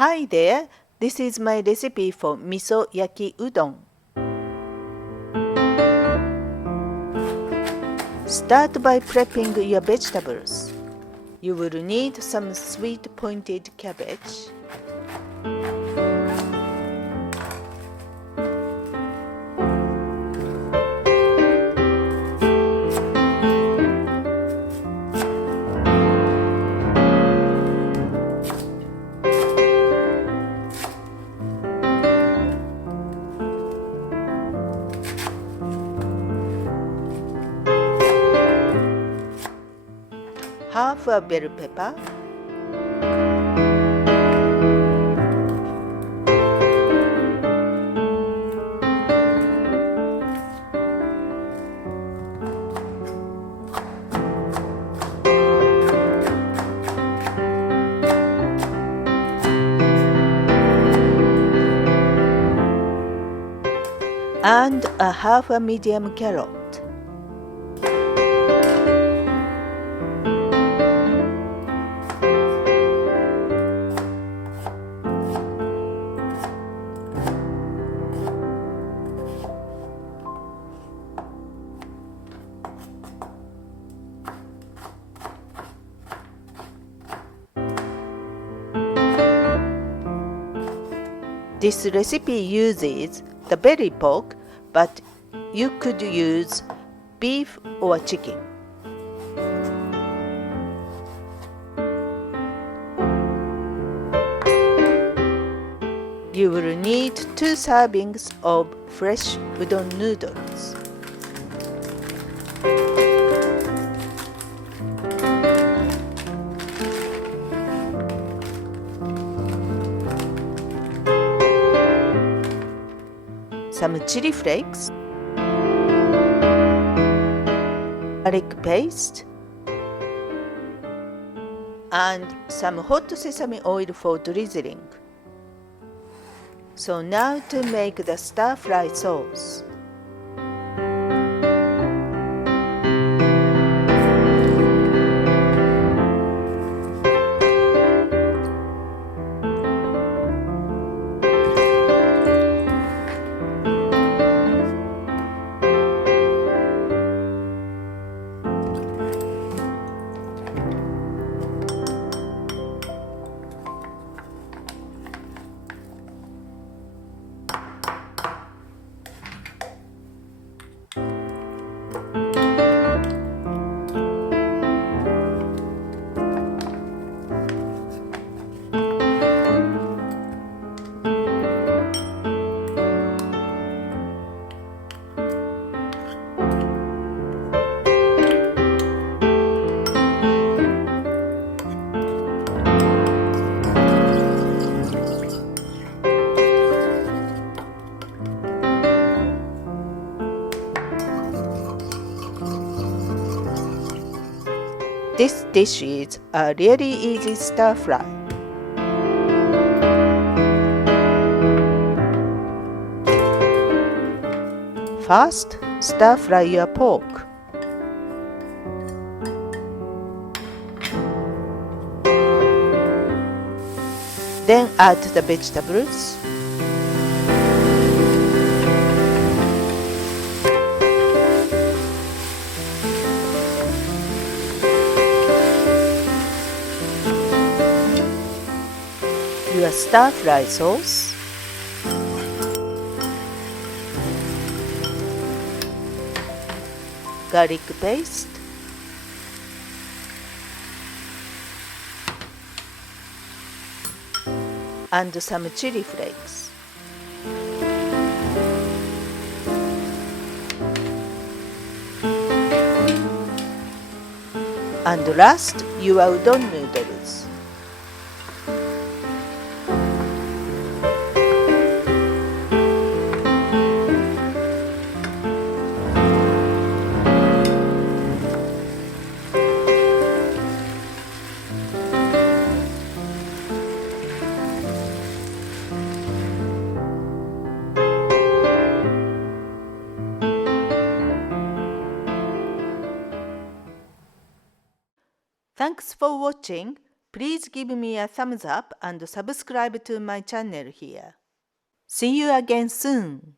Hi there, this is my recipe for Miso Yaki Udon. Start by prepping your vegetables. You will need some sweet pointed cabbage, half a bell pepper, and a half a medium carrot. This recipe uses the belly pork, but you could use beef or chicken. You will need 2 servings of fresh udon noodles. Some chili flakes, garlic paste, and some hot sesame oil for drizzling. So now to make the stir-fry sauce. This dish is a really easy stir fry. First, stir fry your pork. Then add the vegetables. Your stir-fry sauce, garlic paste, and some chili flakes. And last, your udon noodles. Thanks for watching. Please give me a thumbs up and subscribe to my channel here. See you again soon.